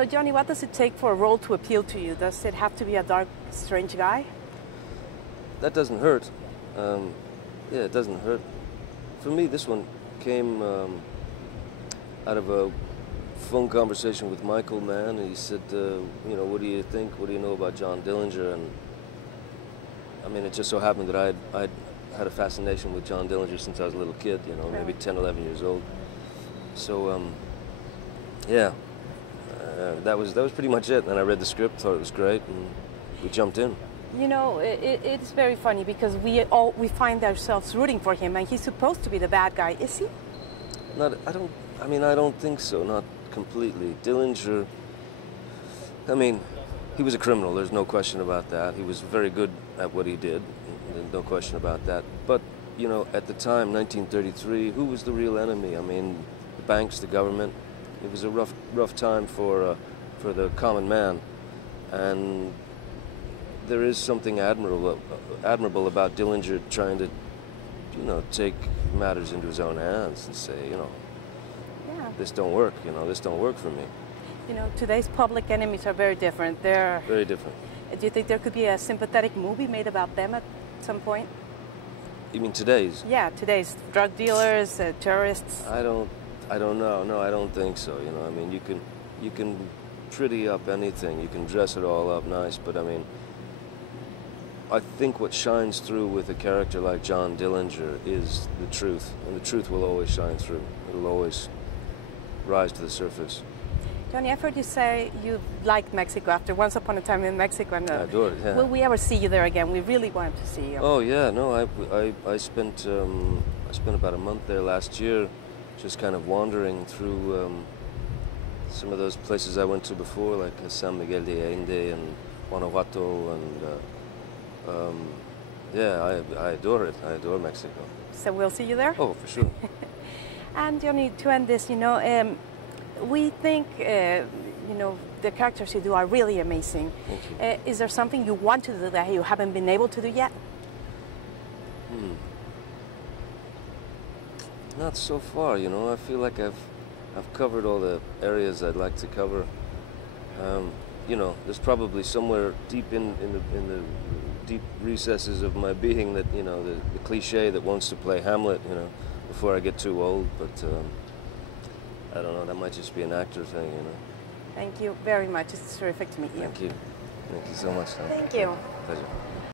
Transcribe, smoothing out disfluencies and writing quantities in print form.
So, Johnny, what does it take for a role to appeal to you? Does it have to be a dark, strange guy? That doesn't hurt. Yeah, it doesn't hurt. For me, this one came out of a phone conversation with Michael, man. And he said, you know, what do you think? What do you know about John Dillinger? And I mean, it just so happened that I'd had a fascination with John Dillinger since I was a little kid, you know, maybe 10, 11 years old. So, yeah, that was pretty much it. And I read the script, thought it was great, and we jumped in. You know, it's very funny because we find ourselves rooting for him, and he's supposed to be the bad guy. Is he? I don't think so, not completely. Dillinger, I mean, he was a criminal, there's no question about that. He was very good at what he did, there's no question about that. But, you know, at the time, 1933, who was the real enemy? I mean, the banks, the government. It was a rough time for the common man. And there is something admirable about Dillinger trying to, you know, take matters into his own hands and say, you know, this don't work, you know, this don't work for me. You know, today's public enemies are very different. They're very different. Do you think there could be a sympathetic movie made about them at some point? You mean today's? Yeah, today's drug dealers, terrorists. I don't know. No, I don't think so. You know, I mean, you can pretty up anything. You can dress it all up nice, but I mean, I think what shines through with a character like John Dillinger is the truth, and the truth will always shine through. It'll always rise to the surface. Johnny, I've heard you say you liked Mexico after Once Upon a Time in Mexico. And, I adored it, yeah. Will we ever see you there again? We really wanted to see you. Oh yeah, no, I spent about a month there last year, just kind of wandering through some of those places I went to before, like San Miguel de Allende and Guanajuato, and yeah, I adore it. I adore Mexico. So we'll see you there? Oh, for sure. And Johnny, to end this, you know, we think, you know, the characters you do are really amazing. Thank you. Is there something you want to do that you haven't been able to do yet? Not so far, you know. I feel like I've covered all the areas I'd like to cover. You know, there's probably somewhere deep in the deep recesses of my being that, you know, the cliche that wants to play Hamlet, you know, before I get too old. But I don't know. That might just be an actor thing, you know. Thank you very much. It's terrific to meet you. Thank you. Thank you so much, Tom. Thank you. Pleasure.